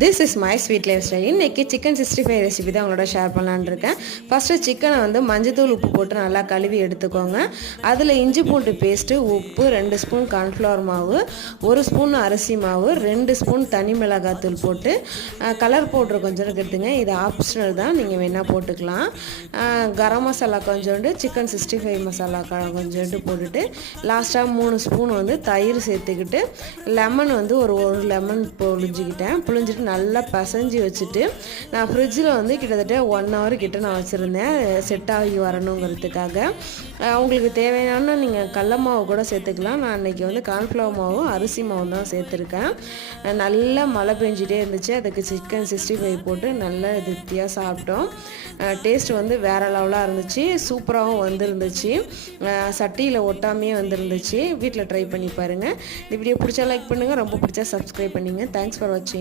This is my sweet life style. இன்றைக்கி chicken 65 recipe தான் உங்களோட ஷேர் பண்ணலான்னு இருக்கேன். ஃபஸ்ட்டு சிக்கனை வந்து மஞ்சத்தூள் உப்பு போட்டு நல்லா கழுவி எடுத்துக்கோங்க. அதில் இஞ்சி பூண்டு பேஸ்ட்டு, உப்பு, 2 ஸ்பூன் கார்ன்ஃப்ளவர் மாவு, 1 ஸ்பூன் அரிசி மாவு, 2 ஸ்பூன் தனி மிளகாத்தூள் போட்டு கலர் பவுட்ரு கொஞ்சம் எடுத்துங்க. இது ஆப்ஷனல் தான், நீங்கள் வேணால் போட்டுக்கலாம். கரம் மசாலா கொஞ்சோண்டு, சிக்கன் 65 மசாலா கொஞ்சோண்டு போட்டுட்டு லாஸ்ட்டாக 3 ஸ்பூன் வந்து தயிர் சேர்த்துக்கிட்டு லெமன் வந்து ஒரு லெமன் புழிஞ்சிட்டு நல்லா பசைஞ்சு வச்சுட்டு நான் ஃப்ரிட்ஜில் வந்து கிட்டத்தட்ட 1 ஹவர் கிட்ட நான் வச்சுருந்தேன் செட் ஆகி வரணுங்கிறதுக்காக. உங்களுக்கு தேவையான நீங்கள் கடல மாவு கூட சேர்த்துக்கலாம். நான் அன்றைக்கி வந்து கார்ன்ஃப்ளவர் மாவும் அரிசி மாவும் தான் சேர்த்துருக்கேன். நல்லா மழை பெஞ்சிட்டே இருந்துச்சு. அதுக்கு சிக்கன் 65 போட்டு நல்லா திருப்தியாக சாப்பிட்டோம். டேஸ்ட் வந்து வேறு லெவலாக இருந்துச்சு. சூப்பராகவும் வந்துருந்துச்சு. சட்டியில் ஒட்டாமையே வந்துருந்துச்சு. வீட்டில் ட்ரை பண்ணி பாருங்கள். இந்த வீடியோ பிடிச்சா லைக் பண்ணுங்கள், ரொம்ப பிடிச்சா சப்ஸ்கிரைப் பண்ணிங்க. தேங்க்ஸ் ஃபார் வாட்சிங்.